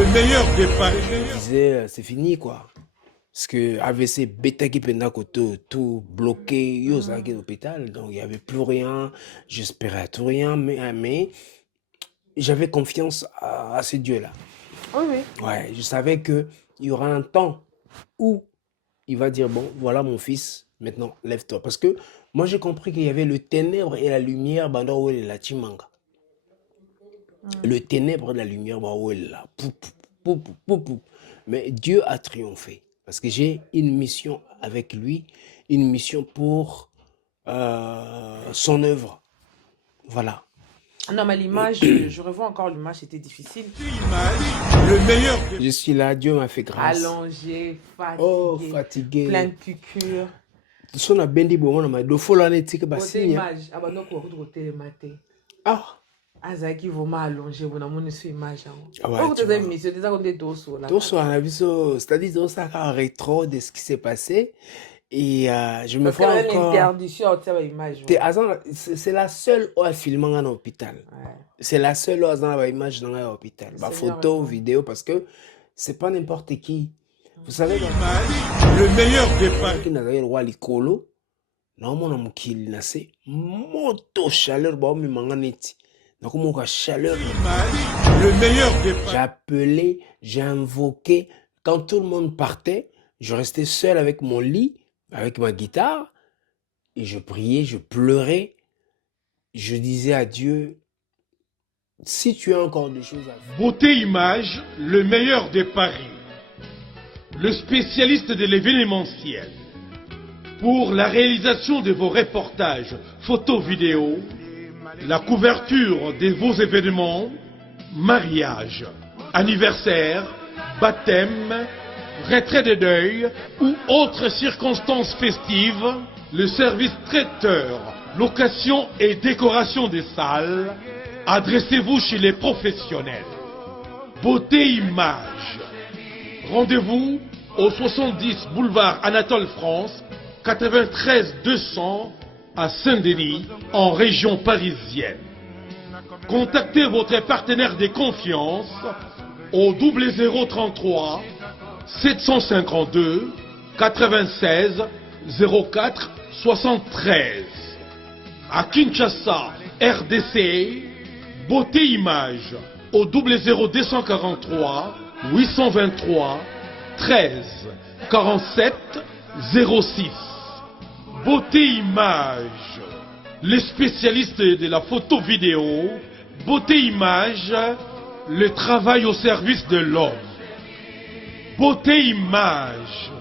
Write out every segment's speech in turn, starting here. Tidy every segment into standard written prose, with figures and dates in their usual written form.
le meilleur des paris. Je disais, c'est fini quoi. Parce que AVC, bêta qui pendant tout bloqué, yo, ça à l'hôpital, donc il n'y avait plus rien, j'espérais tout rien, mais j'avais confiance à ce Dieu-là. Oui, oui. Ouais, je savais qu'il y aura un temps où il va dire, bon, voilà mon fils, maintenant lève-toi. Parce que moi j'ai compris qu'il y avait le ténèbre et la lumière, bandor où est la chimanga. Le ténèbre et la lumière, bah, où est là. Pou, pou, pou, pou, pou, pou. Mais Dieu a triomphé. Parce que j'ai une mission avec lui, une mission pour son œuvre. Voilà. Non, mais l'image, je revois encore l'image, c'était difficile. Le meilleur des... Je suis là, Dieu m'a fait grâce. Allongé, fatigué, Oh, fatigué. plein de piqûres. Son a bendi bon, on a mal. Do faut l'année tique Côté bassin. image, ah bah non, quoi, côté télématé. Ah. Azaki vraiment allongé, on a mon image. Ah ouais, Oh, tu tes vois. émissions, déjà on est dos là. Donc, on a vu ça, c'est-à-dire on s'est un rétro de ce qui s'est passé. Et je me Parce vois qu'il y a une encore. interdiction, tu sais, image. C'est la seule où film en hôpital. Ouais. C'est la seule où on image dans l'hôpital. Ma photo, vidéo, parce que c'est pas n'importe qui. Vous savez, le meilleur des paris. qui n'a pas le roi Licolo, non, mon homme qui l'a c'est moto chaleur, bah, mais manganeti. Donc, mon chaleur. Le meilleur des paris. J'ai appelé, j'ai invoqué. Quand tout le monde partait, je restais seul avec mon lit, avec ma guitare, et je priais, je pleurais. Je disais à Dieu, si tu as encore des choses à faire. Beauté Image, le meilleur des paris. Le spécialiste de l'événementiel. Pour la réalisation de vos reportages, photos, vidéos, la couverture de vos événements, mariage, anniversaire, baptême, retrait de deuil ou autres circonstances festives, le service traiteur, location et décoration des salles, adressez-vous chez les professionnels. Beauté Image. Rendez-vous au 70 boulevard Anatole France, 93 200 à Saint-Denis, en région parisienne. Contactez votre partenaire de confiance au 0033 752 96 04 73. À Kinshasa, RDC, Beauté Image au 00243 823 13 47 06. Beauté Image, les spécialistes de la photo vidéo. Beauté Image, le travail au service de l'homme. Beauté Image,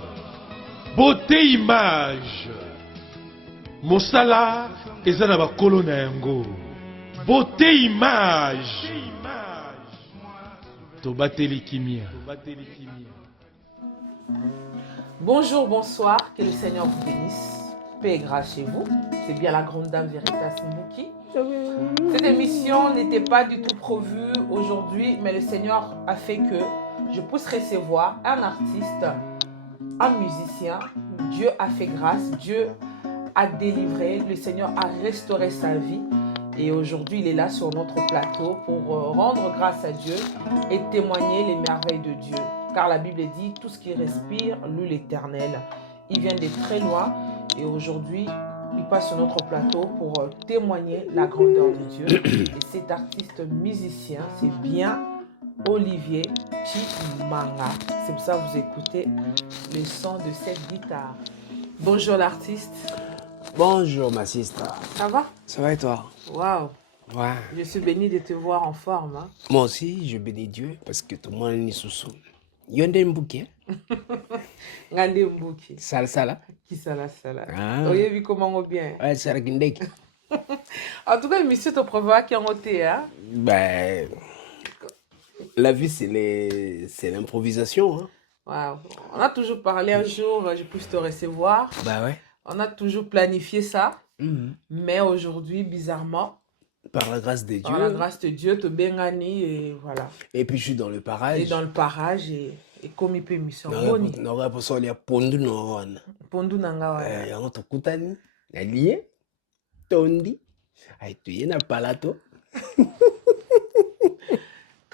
Beauté Image, Mosala eza na bakolo na yango. Beauté Image, tobateli kimia. Bonjour, bonsoir, que le Seigneur vous bénisse. Paix et grâce chez vous. C'est bien la grande dame Veritas Mbuki. Cette émission n'était pas du tout prévue aujourd'hui, mais le Seigneur a fait que je puisse recevoir un artiste, un musicien. Dieu a fait grâce, Dieu a délivré, le Seigneur a restauré sa vie. Et aujourd'hui, il est là sur notre plateau pour rendre grâce à Dieu et témoigner les merveilles de Dieu. Car la Bible dit, tout ce qui respire loue l'Éternel. Il vient de très loin et aujourd'hui, il passe sur notre plateau pour témoigner la grandeur de Dieu. Et cet artiste musicien, c'est bien Olivier Chimanga. C'est pour ça que vous écoutez le son de cette guitare. Bonjour l'artiste. Bonjour ma sister. Ça va? Ça va et toi? Waouh. Ouais. Je suis béni de te voir en forme. Hein? Moi aussi, je bénis Dieu parce que tout le monde est sous sous. Yonde Mbuki. Ngande Mbuki. Sala sala. Qui sala sala. Ah. Vous avez vu comment on bien. Ouais, c'est la Gindek. En tout cas, monsieur te prévoit qui en ôté, hein? Ben, la vie, c'est l'improvisation. Hein. Wow. On a toujours parlé un jour, je puisse te recevoir. Bah ouais. On a toujours planifié ça. Mm-hmm. Mais aujourd'hui, bizarrement, par la grâce de Dieu. Par la grâce de Dieu, te bengani et voilà. Et puis je suis dans le parage. Et dans le parage et comme il peut mission. Non, pour ça, il y a Pondu Noran. Pondu Nanga. Il y a un autre Koutani. Il y a lié. Tondi. Il y a un palato.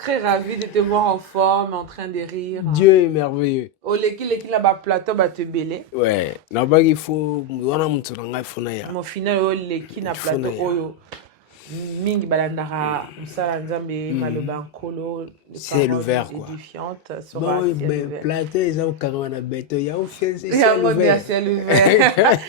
très ravie de te voir en forme, en train de rire. Dieu est merveilleux. Oleki leki na ba plateau ba te belé. Ouais, nabaki il faut wana mutu nanga fona ya. Mon final oleki na Il faut plateau na ya. oyo. Mingi balandaka musala nzambe maloba nkolo. C'est ouvert quoi. Édifiante sur Bon, un ciel ben ouvert. plateau ils ont carrément na beto, ya au fait c'est Yango ciel de ouvert. ciel ouvert.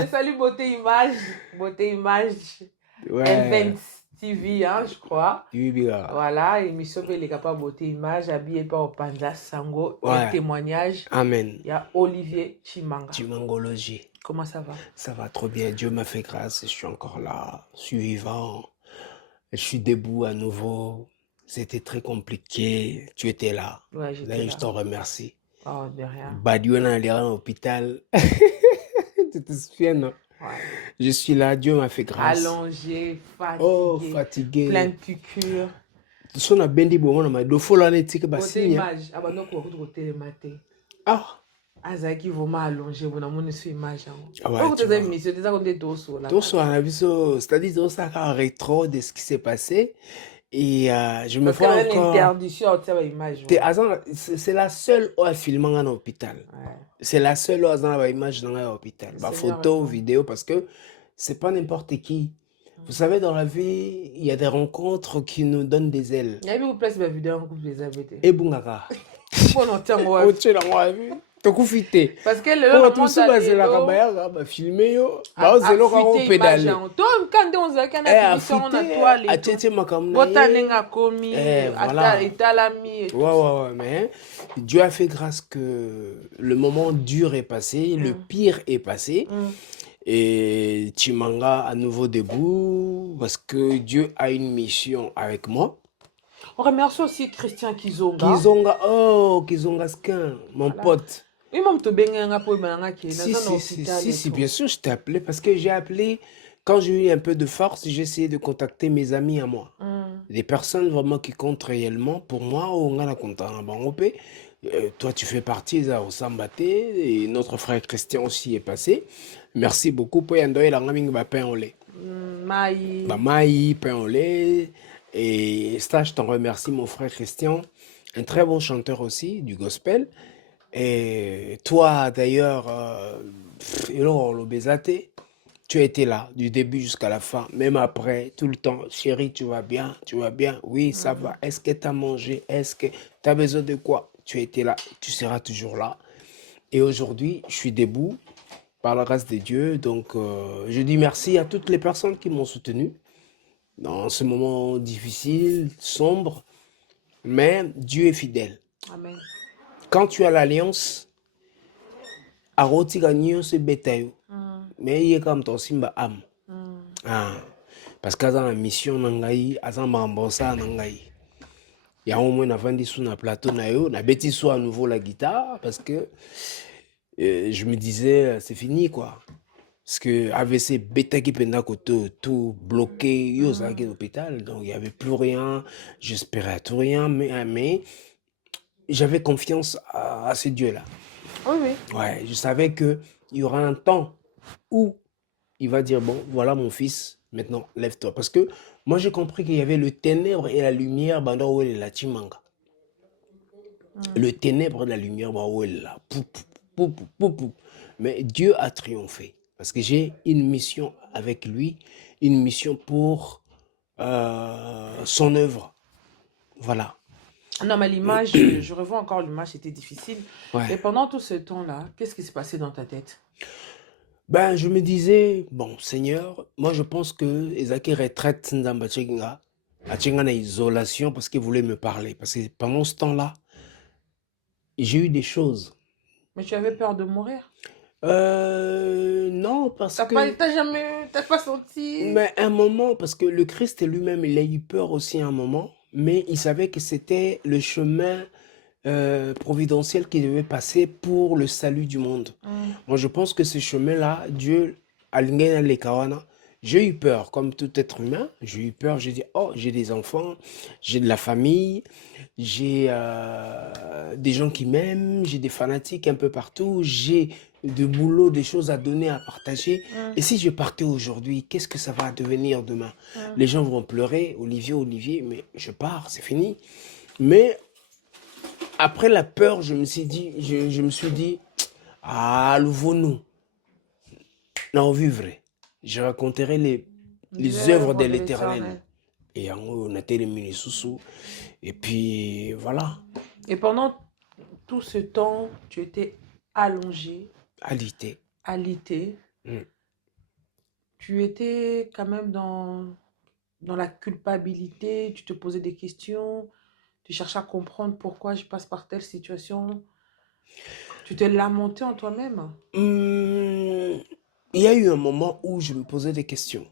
Je salue Beauté Image. Beauté Image. Ouais. Events TV, hein, je crois. Oui, bien. Voilà, émission que les capables beauté image, habillé par Panza Sango, Ouais. un témoignage. Amen. Il y a Olivier Chimanga. Chimangologie. Comment ça va? Ça va trop bien. Dieu m'a fait grâce. Je suis encore là. Je suis vivant. Je suis debout à nouveau. C'était très compliqué. Tu étais là. Ouais, j'étais D'ailleurs, là. je t'en remercie. Oh, de rien. Badiou on allé à l'hôpital. Tu te souviens, non? Ouais. Je suis là. Dieu m'a fait grâce. Allongé, fatigué, Oh, fatigué. plein de piqûres. So na bendi bon na ma do fola na tika Beauté basinya. image, ah bah non, quoi, côté matin. Ah. Azaki vraiment allongé, vous n'avez pas image. Ah ouais, Pourquoi tu tu as vois. mis, c'est ça qu'on est tous là. Tout ça, on a vu ça, c'est-à-dire tout ça en rétro de ce qui s'est passé. Et je me Parce qu'il y vois a une encore. interdiction, tu sais, image. C'est la seule où elle filme en hôpital. Ouais. C'est la seule où elle a image dans l'hôpital. Ma Seigneur photo, répond. vidéo, parce que c'est pas n'importe qui. Vous savez, dans la vie, il y a des rencontres qui nous donnent des ailes. Il y a eu place de vidéo en couple des AVT. Et bungaka. Bon, on tient, Oh, tu l'as moi vu. T'as coupé. parce que le Pour tout ça, c'est la cabaya, bah filmer yo. Bah c'est là qu'on pédale. Tom quand on a quand À on toile à tete makamna. botanenga komi voilà. ata etalami Ouais, mais Dieu a fait grâce que le moment dur est passé, le pire est passé. Et Chimanga à nouveau debout parce que Dieu a une mission avec moi. On remercie aussi Christian Kizonga. Kizonga Skin, mon pote. Oui, même te benga pour benga qui est Si, dans un si, hôpital. si, bien sûr, je t'ai appelé parce que j'ai appelé, quand j'ai eu un peu de force, j'ai essayé de contacter mes amis à moi. Des personnes vraiment qui comptent réellement pour moi. Toi, tu fais partie de Sambaté et notre frère Christian aussi est passé. Merci beaucoup pour Yandoé Langaming pain au lait. Maï, pain au lait. Et ça, je t'en remercie, mon frère Christian. Un très bon chanteur aussi du gospel. Et toi, d'ailleurs, tu as été là du début jusqu'à la fin, même après, tout le temps. Chérie, tu vas bien? Tu vas bien? Oui, ça va. Est-ce que tu as mangé? Est-ce que tu as besoin de quoi? Tu as été là, tu seras toujours là. Et aujourd'hui, je suis debout par la grâce de Dieu. Donc, je dis merci à toutes les personnes qui m'ont soutenu dans ce moment difficile, sombre. Mais Dieu est fidèle. Amen. Quand tu as l'alliance, aroti ganyo se betayo. Mais il est comme ton simba âme. Parce qu'à la mission nangai, à la mambosa nangai. Il y a au moins navandi sous na plateau na yo, na beti sous à nouveau la guitare parce que je me disais c'est fini quoi. Parce que AVC bêta qui penda côté tout bloqué, yo ça qui l'hôpital, donc il y avait plus rien, j'espérais tout rien mais j'avais confiance à ce Dieu là. Oui, oui. Ouais, je savais que il y aura un temps où il va dire bon, voilà mon fils, maintenant lève-toi parce que moi j'ai compris qu'il y avait le ténèbre et la lumière bando la chimanga. Le ténèbre et la lumière bando là. Mais Dieu a triomphé parce que j'ai une mission avec lui, une mission pour son œuvre. Voilà. Non, mais l'image, je revois encore l'image, c'était difficile. Ouais. Et pendant tout ce temps-là, qu'est-ce qui s'est passé dans ta tête? Ben, je me disais, bon, Seigneur, moi je pense que Ezaki retraite Nzamba Tchenga, a Tchenga en isolation parce qu'il voulait me parler. Parce que pendant ce temps-là, j'ai eu des choses. Mais tu avais peur de mourir? Non, parce que... T'as pas senti? Mais un moment, parce que le Christ lui-même, il a eu peur aussi un moment, mais il savait que c'était le chemin providentiel qui devait passer pour le salut du monde. Moi, je pense que ce chemin-là, Dieu, j'ai eu peur, comme tout être humain, j'ai eu peur, j'ai dit, oh, j'ai des enfants, j'ai de la famille, j'ai des gens qui m'aiment, j'ai des fanatiques un peu partout, j'ai de boulot, des choses à donner, à partager. Et si je partais aujourd'hui, qu'est-ce que ça va devenir demain? Les gens vont pleurer, Olivier, mais je pars, c'est fini. Mais après la peur, je me suis dit, je me suis dit, ah, nous, non, vivre. Je raconterai les œuvres de l'Éternel. Et en haut, on a été les mini-sous. Et puis, voilà. Et pendant tout ce temps, tu étais allongé, Alité. alité. Mm. Tu étais quand même dans la culpabilité, tu te posais des questions, tu cherchais à comprendre pourquoi je passe par telle situation. Tu te lamentais en toi-même. Il y a eu un moment où je me posais des questions.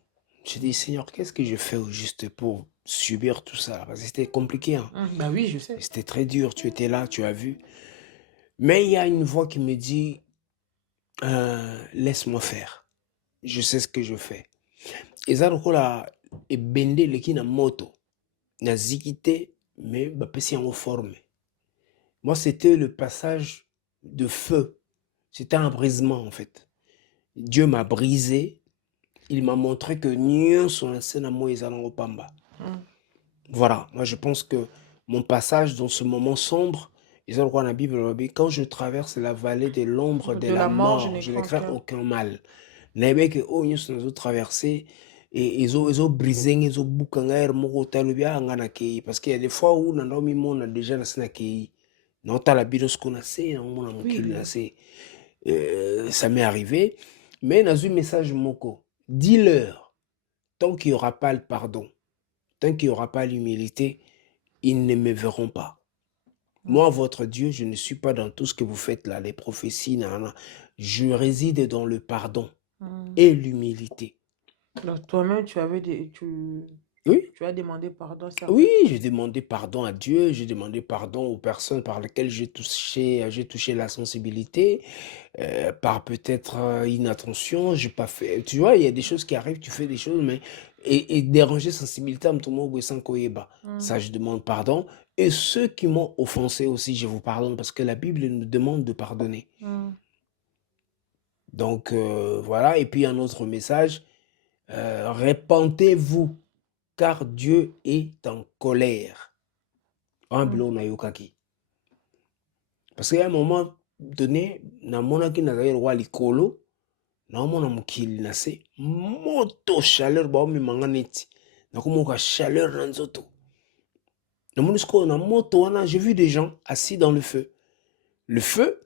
J'ai dit, Seigneur, qu'est-ce que je fais au juste pour subir tout ça? Parce que c'était compliqué, hein. Bah oui, je sais. C'était très dur. Tu étais là, tu as vu. Mais il y a une voix qui me dit, laisse-moi faire. Je sais ce que je fais. Et ça, et bende le qui na moto, na zikité, mais bah pesi en forme. Moi, c'était le passage de feu. C'était un brisement, en fait. Dieu m'a brisé. Il m'a montré que Nyon son scène à moi au Pamba. Voilà, moi je pense que mon passage dans ce moment sombre, ils ont dans la Bible, quand je traverse la vallée de l'ombre de la mort, je ne crains aucun mal. N'avez que oh nous sommes traversés et ils ont brisé, ils ont boucangé moko talubia ngana kei parce qu'il y a des fois où on a déjà la scène kei. Non, t'as la Bible ce qu'on a c'est, on a c'est. Ça m'est arrivé, mais dans un message moko, dis-leur, tant qu'il n'y aura pas le pardon, tant qu'il n'y aura pas l'humilité, ils ne me verront pas. Moi, votre Dieu, je ne suis pas dans tout ce que vous faites là, les prophéties, nan. Je réside dans le pardon et l'humilité. Donc toi-même, tu as demandé pardon. Oui, j'ai demandé pardon à Dieu, j'ai demandé pardon aux personnes par lesquelles j'ai touché la sensibilité, par peut-être inattention, j'ai pas fait. Tu vois, il y a des choses qui arrivent, tu fais des choses, mais et déranger sensibilité à ça, je demande pardon. Et ceux qui m'ont offensé aussi, je vous pardonne parce que la Bible nous demande de pardonner. Donc voilà, et puis un autre message, répentez-vous car Dieu est en colère. Parce qu'à un moment donné, namonaki nazali roi likolo, naomona mokili na se, moto chaleur baomemanga neti, nakomoka chaleur na nzoto. Namoni sikoyo na moto wana, j'ai vu des gens assis dans le feu. Le feu,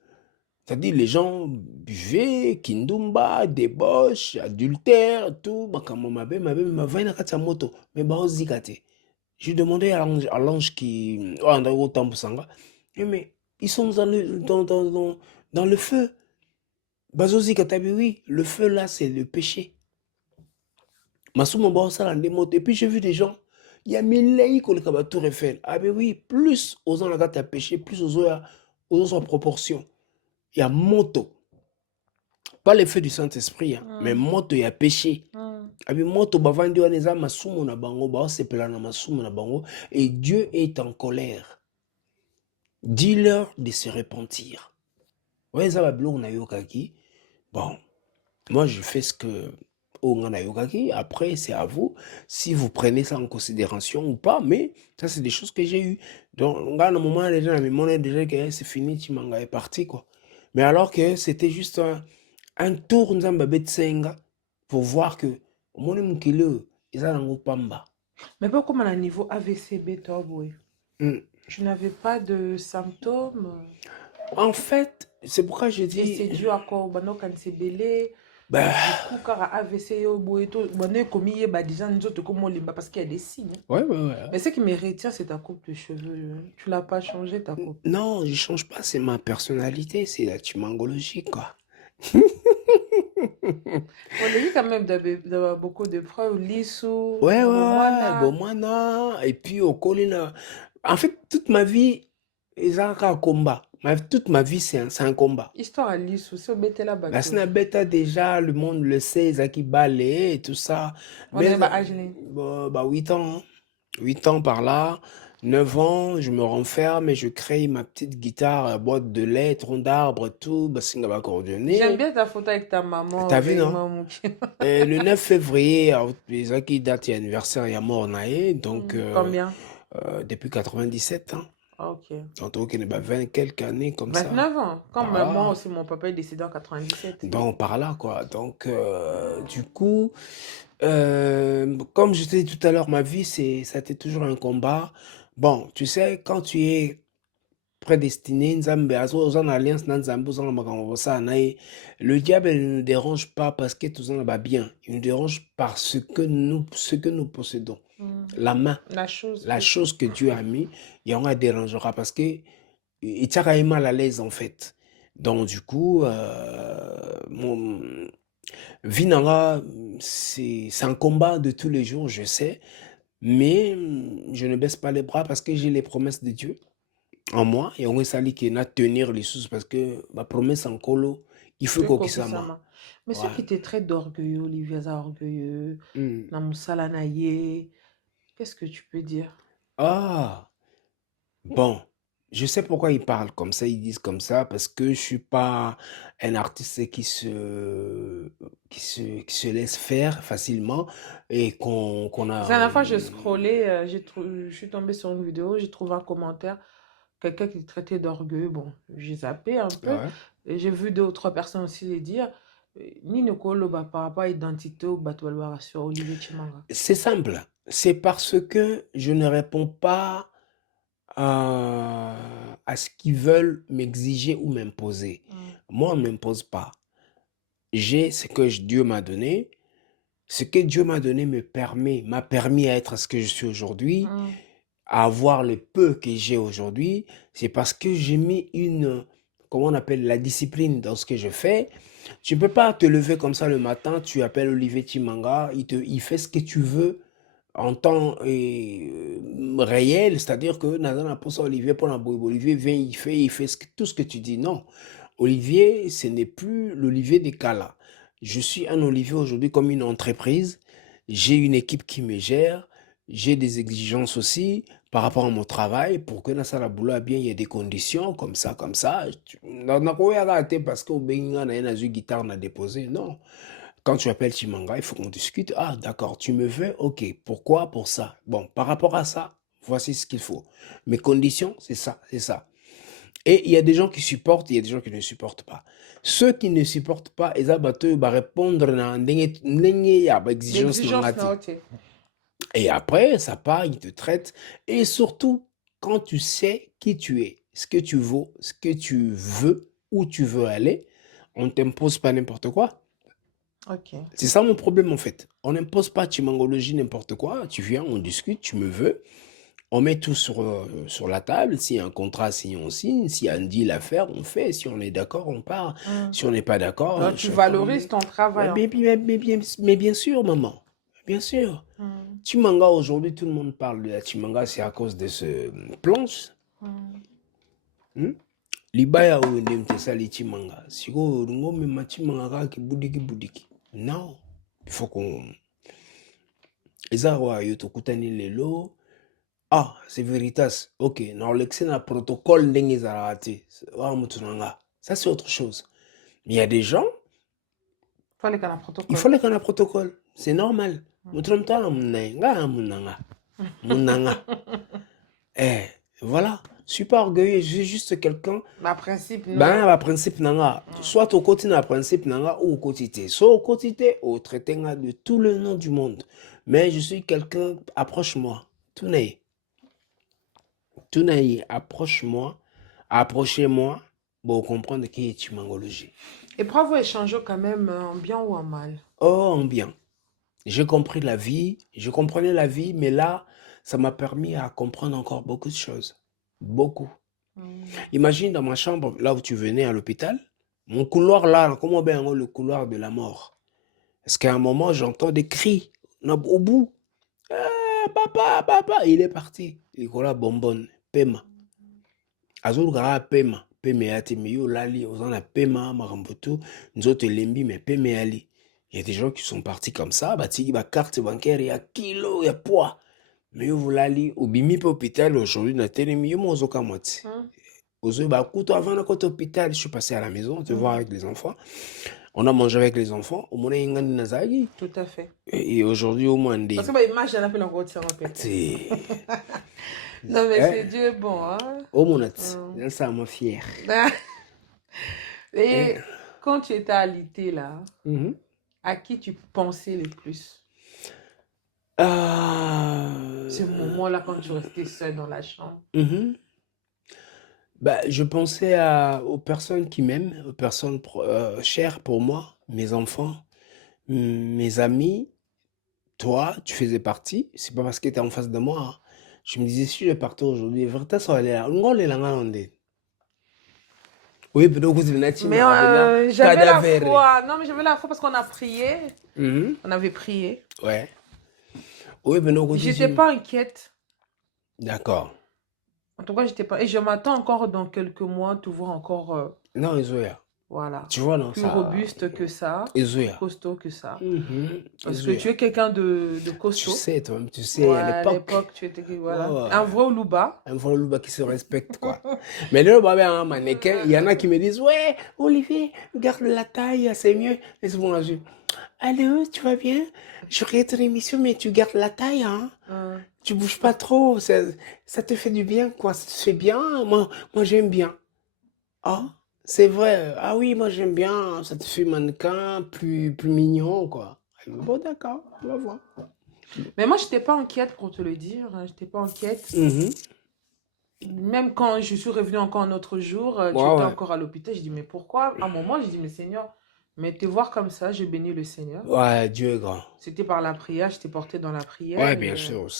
c'est-à-dire les gens buvaient, kindumba, débauche, adultère, tout, makambo mabe, mavai na kati ya moto, mais baozika te. J'ai demandé à l'ange qui... mais ils sont dans le feu. Bazozi Katabi, oui, le feu là, c'est le péché. Et puis j'ai vu des gens, il y a mille qui ont Tour Eiffel. Ah mais oui, plus aux gens là, péché, plus aux autres en proportion. Il y a moto. Pas l'effet du Saint-Esprit, hein, mais moto, il y a péché. Et Dieu est en colère. Dis-leur de se repentir. Ouais, ça va bon, moi je fais ce que après c'est à vous si vous prenez ça en considération ou pas, mais ça c'est des choses que j'ai eues. Donc à un moment déjà que c'est fini, Chimanga est parti quoi. Mais alors que c'était juste un tour pour voir que mais pas comme à un niveau AVCB, toi, tu n'avais pas de symptômes. En fait, c'est pourquoi je dis. Et c'est dû à quoi? Quand c'est belé. Du coup, quand AVC, parce qu'il y a des signes. Ouais. Mais ce qui me retient, c'est ta coupe de cheveux. Tu l'as pas changé, ta coupe? Non, je change pas, c'est ma personnalité, c'est la tumangologie, quoi. On a vu quand même d'avoir beaucoup de preuves, Lissou, Ouais, Bomwana, et puis au Colina. En fait, toute ma vie, ils ont un combat. Toute ma vie, c'est un combat. Histoire à Lissou, c'est au bêta là-bas. Bah, c'est un bêta déjà, le monde le sait, Zaki Balé et tout ça. On est à âge? 8 ans. 8 ans par là. 9 ans, je me renferme et je crée ma petite guitare à boîte de lait, tronc d'arbre, tout, Basinga coordonné. J'aime bien ta photo avec ta maman. T'as vu, non? Le 9 février, les qui date anniversaire, il y a mort naé, donc. Combien? depuis 97 ans. Ah, ok. Donc, il y a 20 quelques années comme ça. 29 ans. Comme Voilà. moi aussi, mon papa est décédé en 97. Donc, par là, quoi. Donc, du coup, comme je t'ai dit tout à l'heure, ma vie, ça a été toujours un combat. Bon, tu sais, quand tu es prédestiné, Nzambe, en alliance, na Nzambe, ozala makambo bosala na ye, le diable ne nous dérange pas parce que tout ça va bien. Il nous dérange par ce que nous possédons. La main, La chose. la chose que Dieu a mis, il y en a dérangera parce que il t'a quand même mal à l'aise en fait. Donc du coup, mon Vinara, c'est un combat de tous les jours, je sais, mais je ne baisse pas les bras parce que j'ai les promesses de Dieu en moi et on sali qui na tenir les choses parce que ma promesse en colo, il faut qu'on ça moi. Mais ceux qui étaient très d'orgueilleux, Olivier Aza orgueilleux, Namusala Naye, qu'est-ce que tu peux dire? Ah, bon. Je sais pourquoi ils parlent comme ça, ils disent comme ça, parce que je suis pas un artiste qui se laisse faire facilement et qu'on a... La dernière fois, je scrollais, je suis tombée sur une vidéo, j'ai trouvé un commentaire, quelqu'un qui traitait d'orgueilleux. Bon, j'ai zappé un peu, Ouais. et j'ai vu 2 ou 3 personnes aussi les dire. Ni Nicolo, par rapport à l'identité ou Batoualoir sur Olivier Chimanga. C'est simple, c'est parce que je ne réponds pas à ce qu'ils veulent m'exiger ou m'imposer. Moi, on ne m'impose pas. J'ai ce que Dieu m'a donné. Ce que Dieu m'a donné m'a permis à être ce que je suis aujourd'hui, à avoir le peu que j'ai aujourd'hui. C'est parce que j'ai mis comment on appelle, la discipline dans ce que je fais. Tu ne peux pas te lever comme ça le matin, tu appelles Olivier Chimanga, il fait ce que tu veux en temps réel, c'est-à-dire que Olivier vient, il fait tout ce que tu dis. Non, Olivier, ce n'est plus l'Olivier des Cala. Je suis un Olivier aujourd'hui comme une entreprise. J'ai une équipe qui me gère. J'ai des exigences aussi par rapport à mon travail pour que Nassala Boula bien, il y ait des conditions comme ça, comme ça. Parce que une guitare n'a déposé. Non. Quand tu appelles Chimanga, il faut qu'on discute. Ah, d'accord, tu me veux? Ok. Pourquoi? Pour ça. Bon, par rapport à ça, voici ce qu'il faut. Mes conditions, c'est ça, c'est ça. Et il y a des gens qui supportent, il y a des gens qui ne supportent pas. Ceux qui ne supportent pas, ils vont répondre à une exigence. Et après, ça part, ils te traitent. Et surtout, quand tu sais qui tu es, ce que tu vaux, ce que tu veux, où tu veux aller, on ne t'impose pas n'importe quoi. Ok. C'est ça mon problème en fait. On n'impose pas chimangologie n'importe quoi. Tu viens, on discute, tu me veux. On met tout sur la table. S'il y a un contrat, si on signe. S'il y a un deal à faire, on fait. Si on est d'accord, on part. Si on n'est pas d'accord... Donc, tu valorises ton travail. Mais bien sûr, maman. Bien sûr. Chimanga, aujourd'hui, tout le monde parle de la Chimanga, c'est à cause de ce planche. Libaya ou Ndemtesali Chimanga. Si vous avez Chimanga qui boudiki. Non. Il faut qu'on... Ezarwa yotokutani lelo. Ah, c'est Veritas. Ok, non, l'excès un protocole d'Engizarati. Ça, c'est autre chose. Mais il y a des gens. Il faut les qu'on a protocole. C'est normal. Eh, voilà. Je suis pas orgueilleux, je suis juste quelqu'un. Ma principe, non. Ben, ma principe, nanga. Soit au côté na principe, nanga, ou au quotidien. Soit au quotidien, au traité de tout le nom du monde. Mais je suis quelqu'un, approche-moi. Tout n'est. Approche-moi, approchez-moi pour comprendre qui est chimangologie. Et pour avoir échangé quand même en bien ou en mal? Oh, en bien. J'ai compris la vie, je comprenais la vie, mais là, ça m'a permis à comprendre encore beaucoup de choses. Beaucoup. Imagine dans ma chambre, là où tu venais à l'hôpital, mon couloir là, comment bien le couloir de la mort. Parce qu'à un moment, j'entends des cris au bout. Papa, il est parti. Il est là, bonbonne, paiement. Azul gara pema yati miyo lali ozana pema marambutu nzoto lembi mais pema yali. Il y a des gens qui sont partis comme ça, batigi ba carte bancaire ya kilo ya poids. Mais vous lali obimi pe hôpital aujourd'hui na télé miyo mozoka moti. Ozo ba kuto avant na côté hôpital, je suis passé à la maison te voir avec les enfants. On a mangé avec les enfants, au moins ingani nazagi. Tout à fait. Et aujourd'hui au moins parce que bah image j'en appelle encore ça en fait. Non, mais Hein? c'est Dieu est bon, hein. Oh mon Dieu, Hum. ça m'a fier. Et Hein? quand tu étais alité là, Mhm. à qui tu pensais le plus? Ce Euh, moment-là, quand tu restais seul dans la chambre. mhm. Bah, je pensais aux personnes qui m'aiment, aux personnes chères pour moi, mes enfants, mes amis. Toi, tu faisais partie. C'est pas parce que tu étais en face de moi, hein. Je me disais, si je partais aujourd'hui, Verta ça allait là. Ngole la ngale. Oui, peut-être que vous Mais j'avais la cadavre. foi. Non, mais j'avais la foi parce qu'on a prié. Mhm. On avait prié. Ouais. Oui, peut-être que J'étais pas inquiète. D'accord. En tout cas, j'étais pas. Et je m'attends encore dans quelques mois, te voir encore, Non, Isoya. voilà, Tu vois, non, plus ça. robuste que ça, Isoya. costaud que ça. Mhm. Parce que Isoya. tu es quelqu'un de Tu costaud. sais, toi-même, tu sais, Ouais, à à l'époque. l'époque, tu étais, voilà, Ouais, ouais. un vrai Oluba. Un Voluba qui se respecte, quoi. Mais là, bah, ben, un mannequin, il y en a qui me disent, ouais, Olivier, garde la taille, c'est mieux. Et c'est bon, là, allô, tu vas bien? Je regarde ton émission, mais tu gardes la taille, hein? Tu bouges pas trop, ça te fait du bien, quoi. Ça te fait bien. Moi j'aime bien. Ah, c'est vrai. Ah oui, moi j'aime bien. Ça te fait mannequin, plus mignon, quoi. Bon, d'accord, on va voir. Mais moi, j'étais pas inquiète pour te le dire. Hein, j'étais pas inquiète. Mhm. Même quand je suis revenue encore un autre jour, tu Ouais, étais ouais. encore à l'hôpital. Je dis, mais pourquoi? À un moment, je dis, mais Seigneur, mais te voir comme ça, je bénis le Seigneur. Ouais, Dieu est grand. C'était par la prière, je t'ai porté dans la Ouais, prière. bien Et, sûr, je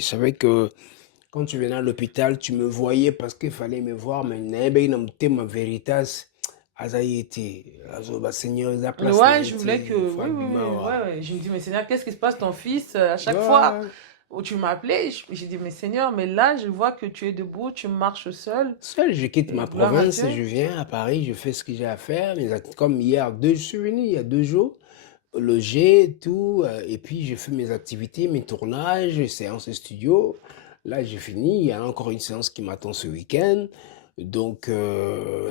savais que quand tu venais à l'hôpital, tu me voyais parce qu'il fallait me voir, mais n'avais pas ma veritas. Azaï était, bah, Seigneur, la place n'a ouais, je voulais que. été, faut Oui, oui, abîmer, oui. Ouais, ouais. ouais. Je me dis, mais Seigneur, qu'est-ce qui se passe, ton fils? À chaque fois Ouais. où tu m'appelais, j'ai dit, mais Seigneur, mais là, je vois que tu es debout, tu marches seul. Seul, je quitte Et ma gloire à province, Dieu. je viens à Paris, je fais ce que j'ai à faire. Comme hier, je suis venu il y a 2 jours, loger, tout, et puis je fais mes activités, mes tournages, séances studio. Là, j'ai fini, il y a encore une séance qui m'attend ce week-end. Donc,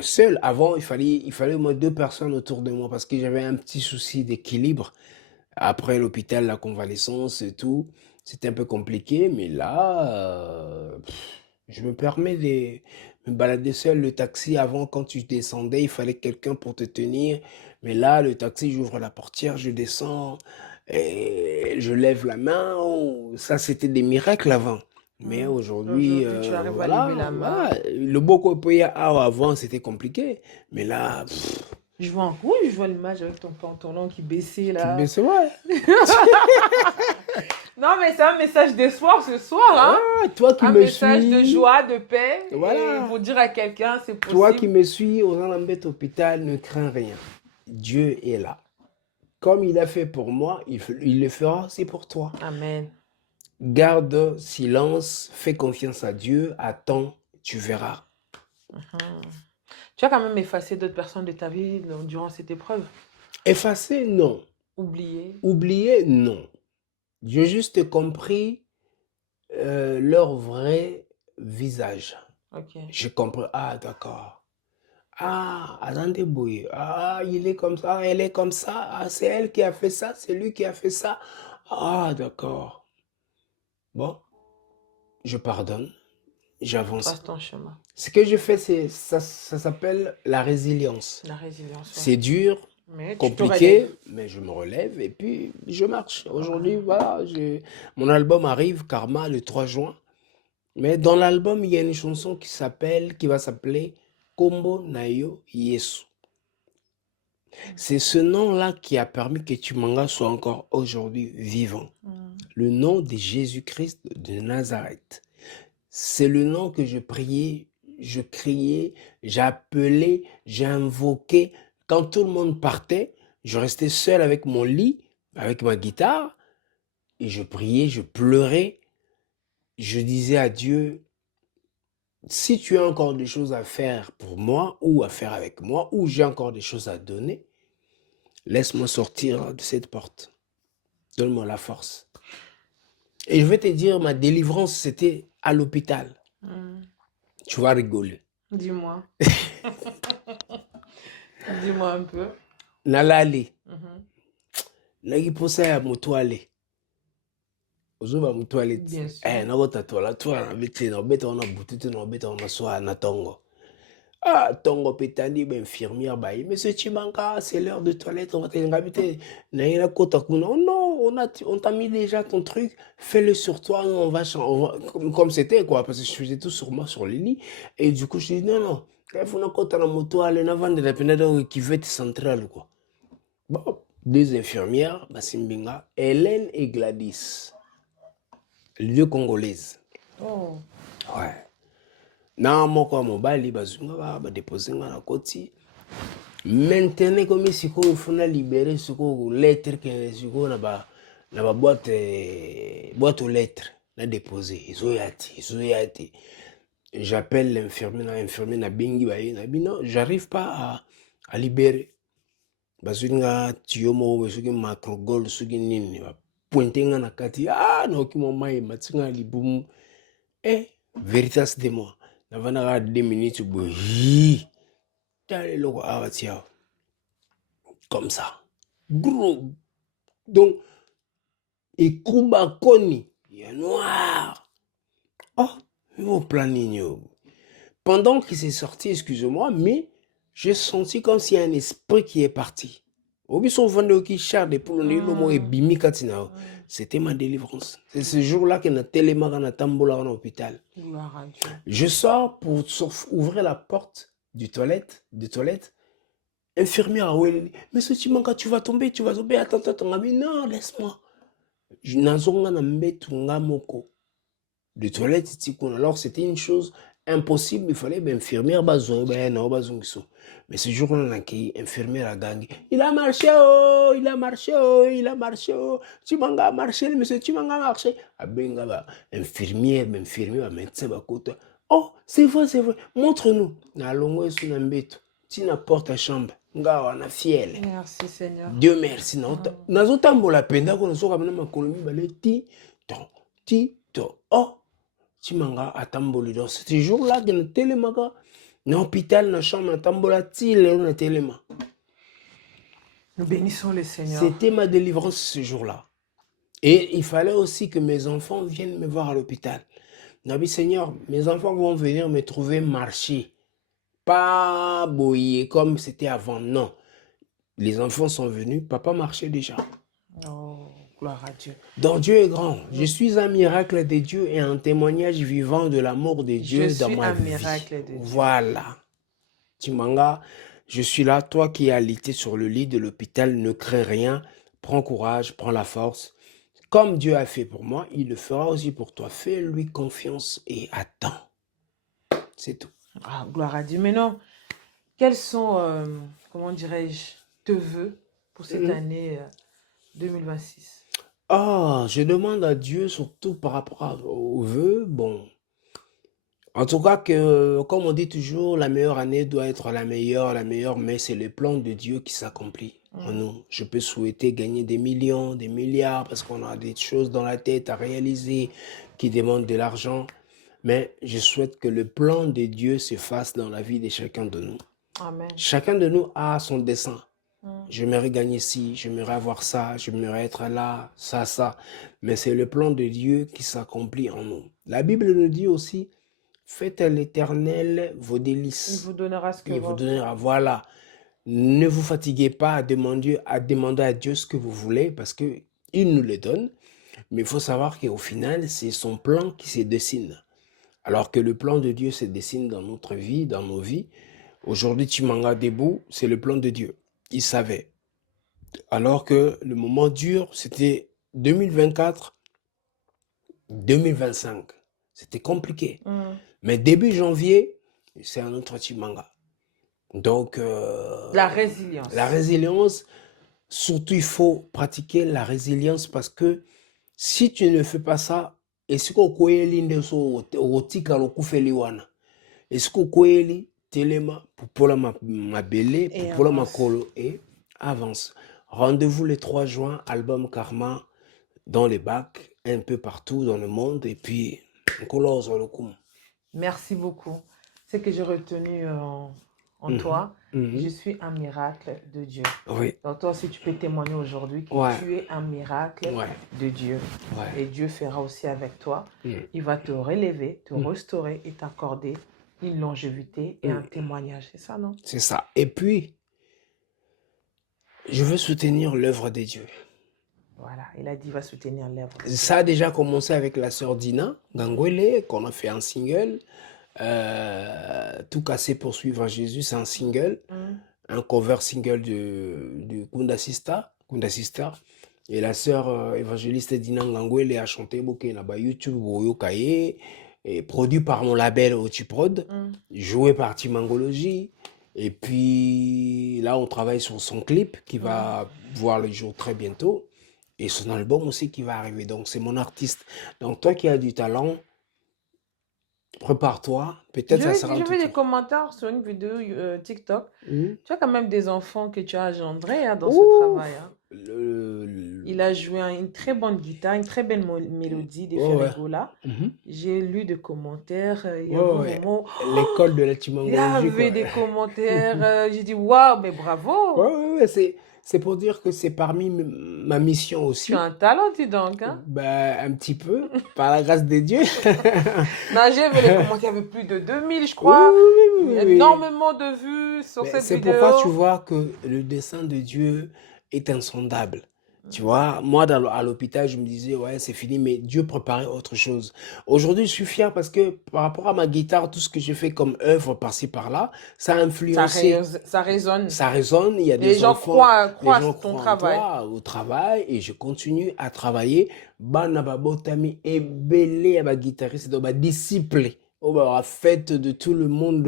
seul, avant, il fallait au moins 2 personnes autour de moi parce que j'avais un petit souci d'équilibre. Après l'hôpital, la convalescence et tout, c'était un peu compliqué, mais là, je me permets de me balader seul. Le taxi, avant, quand tu descendais, il fallait quelqu'un pour te tenir. Mais là, le taxi, j'ouvre la portière, je descends et je lève la main. Oh, ça, c'était des miracles avant. Mais aujourd'hui, Aujourd'hui, tu arrives à lever voilà, la main. voilà. Le beau copain avant, c'était compliqué. Mais là, Oui, je vois l'image avec ton pantalon qui baissait là. mais c'est vrai. Non, mais c'est un message d'espoir ce soir, hein? Ah, toi qui Un me message de suis. joie, de paix. Et Voilà. pour dire à quelqu'un, c'est Toi qui possible. me suis aux Alambet hôpital, ne crains rien. Dieu est là. Comme il a fait pour moi, il le fera aussi pour toi. Amen. Garde silence, fais confiance à Dieu, attends, tu verras. Tu as quand même effacé d'autres personnes de ta vie durant cette épreuve. Effacer, non. Oublié. Oublier, non. J'ai juste compris leur vrai visage. Ok. J'ai compris, ah d'accord. Ah, Azande Boye. Ah, il est comme ça, elle est comme ça. Ah, c'est elle qui a fait ça, c'est lui qui a fait ça. Ah, d'accord. Bon, je pardonne, j'avance. Passe ton chemin. Ce que je fais, ça s'appelle la résilience. La résilience. Ouais. C'est dur, Mais tu te compliqué, relèves. mais je me relève et puis je marche. Aujourd'hui, voilà, mon album arrive, Karma, le 3 juin. Mais dans l'album, il y a une chanson qui va s'appeler Kombo Nayo Yesu. C'est ce nom-là qui a permis que Tumanga soit encore aujourd'hui vivant. Le nom de Jésus-Christ de Nazareth. C'est le nom que je priais, je criais, j'appelais, j'invoquais. Quand tout le monde partait, je restais seul avec mon lit, avec ma guitare, et je priais, je pleurais. Je disais à Dieu, si tu as encore des choses à faire pour moi, ou à faire avec moi, ou j'ai encore des choses à donner, laisse-moi sortir de cette porte. Donne-moi la force. Et je vais te dire, ma délivrance, c'était à l'hôpital. Tu vas rigoler. Dis-moi. Dis-moi un peu. Nalali. Nagi posa ya moto ale. ozoba mu toilette. Bien sûr. Nakota toilette, na bete na beta na bututu na beta na soa na tongo. Ah, tongo petani ba infirmière ba, monsieur Chimanga, c'est l'heure de toilette, on va te inviter. Naïla kota kuna. Oh non, on t'a mis déjà ton truc, fais-le sur toi, on va comme c'était quoi, parce que je faisais tout sur moi sur le lit et du coup je dis non, il faut na kota na moto aller na vendre la peine qui veut être centrale quoi. Bon, deux infirmières, Basimbinga, Hélène et Gladys, les deux Congolaises. Oh. Ouais. Na moko mobali bazunga ba déposer na koti. Maintenant comme si il faut na libérer ce ko lettre que ce ko na ba boîte aux lettres na déposer. Izoyati. J'appelle l'infirmière na bingi ba na bino, j'arrive pas à libérer. Bazunga tiyomo besuki macrogol suki nini ba pointenga na kati na okimo mai matsinga libumu. Veritas de moi. Navana 2 minutes comme ça. Gros. Donc, et Kuba Koni, il est noir. Oh, mon planning. Pendant qu'il s'est sorti, excusez-moi, mais j'ai senti comme s'il y a un esprit qui est parti. C'était ma délivrance. C'est ce jour-là que à l'hôpital. Je sors pour ouvrir la porte de toilette. Infirmière, monsieur Chimanga, tu vas tomber. Attends, non, laisse-moi. Je n'ai moko de toilette. Alors, c'était une chose impossible. Il fallait infirmière, mais ce jour-là, on a accueilli infirmière à gang. Il a marché. Chimanga a marché, monsieur Chimanga a marché. Infirmière, médecin, oh, c'est vrai. Montre-nous. Tu n'apportes ta chambre. Merci Seigneur. Dieu merci. Nazotambola penda ko nazoka na makolomi bale tito. Oh, Chimanga atamboli. Donc ce jour-là que na telemaka na hôpital na chambre na tambola ti lelo na telema. Nous bénissons le Seigneur. C'était ma délivrance ce jour-là. Et il fallait aussi que mes enfants viennent me voir à l'hôpital. Nabi Seigneur, mes enfants vont venir me trouver marcher. Pas boyer comme c'était avant, non. Les enfants sont venus, papa marchait déjà. Oh, gloire à Dieu. Donc Dieu est grand. Je suis un miracle de Dieu et un témoignage vivant de l'amour de Dieu dans ma vie. Je suis un miracle de Dieu. Voilà. Chimanga, je suis là, toi qui es alité sur le lit de l'hôpital, ne crains rien, prends courage, prends la force. Comme Dieu a fait pour moi, il le fera aussi pour toi. Fais-lui confiance et attends. C'est tout. Ah, gloire à Dieu. Maintenant, quels sont, comment dirais-je, tes vœux pour cette année 2026? Je demande à Dieu, surtout par rapport aux vœux, bon. En tout cas, que, comme on dit toujours, la meilleure année doit être la meilleure, mais c'est le plan de Dieu qui s'accomplit en nous. Je peux souhaiter gagner des millions, des milliards, parce qu'on a des choses dans la tête à réaliser qui demandent de l'argent. Mais je souhaite que le plan de Dieu se fasse dans la vie de chacun de nous. Amen. Chacun de nous a son dessein. J'aimerais gagner ci, j'aimerais avoir ça, j'aimerais être là, ça. Mais c'est le plan de Dieu qui s'accomplit en nous. La Bible nous dit aussi, faites à l'Éternel vos délices. Il vous donnera ce que vous donnera. Voilà. Ne vous fatiguez pas à demander à Dieu ce que vous voulez parce qu'il nous le donne. Mais il faut savoir qu'au final, c'est son plan qui se dessine. Alors que le plan de Dieu se dessine dans notre vie, dans nos vies. Aujourd'hui, Chimanga debout, c'est le plan de Dieu. Il savait. Alors que le moment dur, c'était 2024, 2025. C'était compliqué. Mais début janvier, c'est un autre Chimanga. Donc, la résilience. La résilience, surtout il faut pratiquer la résilience parce que si tu ne fais pas ça, est-ce que telema pour ma belé pour ma colo et avance. Rendez-vous le 3 juin, album Karma dans les bacs, un peu partout dans le monde et puis merci beaucoup. Ce que j'ai retenu en toi. Je suis un miracle de Dieu. Oui. Donc toi aussi, tu peux témoigner aujourd'hui que tu es un miracle de Dieu. Et Dieu fera aussi avec toi. Il va te relever, te restaurer et t'accorder une longévité et un témoignage. C'est ça, non? C'est ça. Et puis, je veux soutenir l'œuvre de Dieu. Voilà, il a dit qu'il va soutenir l'œuvre. Ça a déjà commencé avec la sœur Dina Gangwele, qu'on a fait un single. Tout cassé pour suivre Jésus, c'est un single. Un cover single de Kunda Sister. Et la sœur évangéliste Dina Gangwele a chanté beaucoup là-bas YouTube, Boyokaye, et produit par mon label Otiprod, joué par Timangologie. Et puis là, on travaille sur son clip qui va voir le jour très bientôt. Et son album aussi qui va arriver. Donc, c'est mon artiste. Donc, toi qui as du talent, prépare-toi. Peut-être ça sera un J'ai vu des commentaires sur une vidéo TikTok. Tu as quand même des enfants que tu as engendrés dans ce travail. Il a joué une très bonne guitare, une très belle mélodie de Ferrigola. J'ai lu des commentaires. L'école de la Timangologie. Il y avait des commentaires. J'ai dit, waouh, mais bravo. C'est pour dire que c'est parmi ma mission aussi. Tu as un talent, dis donc. Hein? Un petit peu, par la grâce de Dieu. Non, j'ai vu les commentaires, il y avait plus de 2000, je crois. Il y a énormément de vues sur cette vidéo. C'est pourquoi tu vois que le dessein de Dieu est insondable. Tu vois, moi, à l'hôpital, je me disais, ouais, c'est fini, mais Dieu préparait autre chose. Aujourd'hui, je suis fier parce que par rapport à ma guitare, tout ce que j'ai fait comme œuvre par-ci, par-là, ça a influencé. Ça résonne. Ça résonne, il y a des les gens enfants, croient les gens ton croient travail. au travail, et je continue à travailler. Bana babotami et belé à ma guitariste, donc ma disciple, la fête de tout le monde,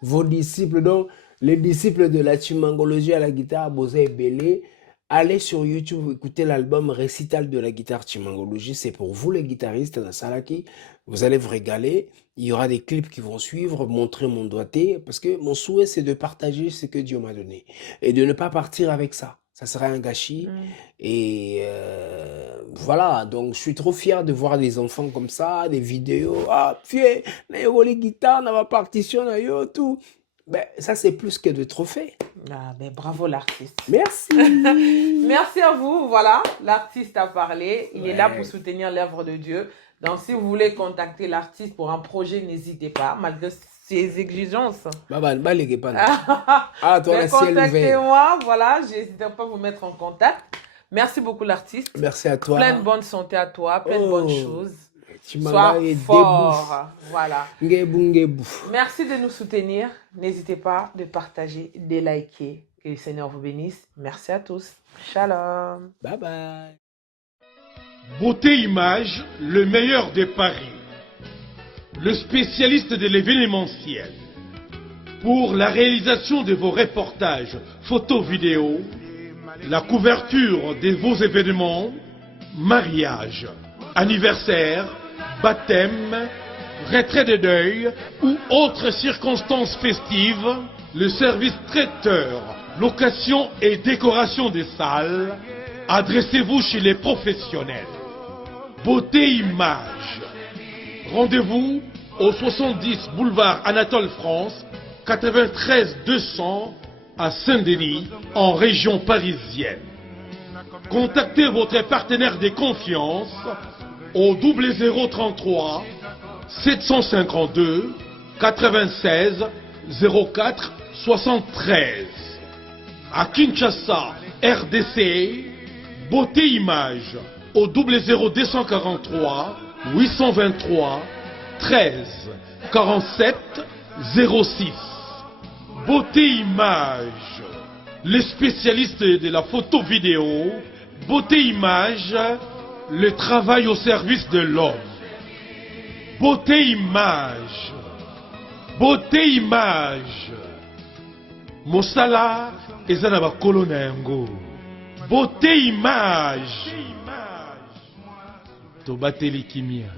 vos disciples, donc les disciples de la Timangologie à la guitare, Bosé et Belé. Allez sur YouTube, écoutez l'album Récital de la guitare Timangologie. C'est pour vous les guitaristes dans Salaki. Vous allez vous régaler. Il y aura des clips qui vont suivre, montrer mon doigté. Parce que mon souhait, c'est de partager ce que Dieu m'a donné. Et de ne pas partir avec ça. Ça serait un gâchis. Et voilà. Donc, je suis trop fier de voir des enfants comme ça, des vidéos. Ah, fier, les guitares, on va partition, tout. Ben, ça, c'est plus que de trophées. Ah, ben, bravo l'artiste. Merci. Merci à vous. Voilà, l'artiste a parlé. Il est là pour soutenir l'œuvre de Dieu. Donc, si vous voulez contacter l'artiste pour un projet, n'hésitez pas, malgré ses exigences. Contactez-moi. Voilà, j'hésite pas à vous mettre en contact. Merci beaucoup l'artiste. Merci à toi. Plein de bonne santé à toi, plein de bonnes choses. Sois fort. Voilà. Merci de nous soutenir. N'hésitez pas de partager, de liker. Que le Seigneur vous bénisse. Merci à tous. Shalom. Bye bye. Beauté Image, le meilleur des paris. Le spécialiste de l'événementiel. Pour la réalisation de vos reportages, photos, vidéos, la couverture de vos événements, mariage, anniversaire, baptême, retrait de deuil ou autres circonstances festives, le service traiteur, location et décoration des salles, adressez-vous chez les professionnels. Beauté Image. Rendez-vous au 70 boulevard Anatole France, 93 200 à Saint-Denis, en région parisienne. Contactez votre partenaire de confiance au 0033 752 96 04 73. À Kinshasa, RDC, Beauté Image au 00243 823 13 47 06. Beauté Image, les spécialistes de la photo vidéo. Beauté Image, le travail au service de l'homme. Beauté Image. Beauté Image. Mosala ezana bakolo na yango. Beauté Image. Tobateli kimia.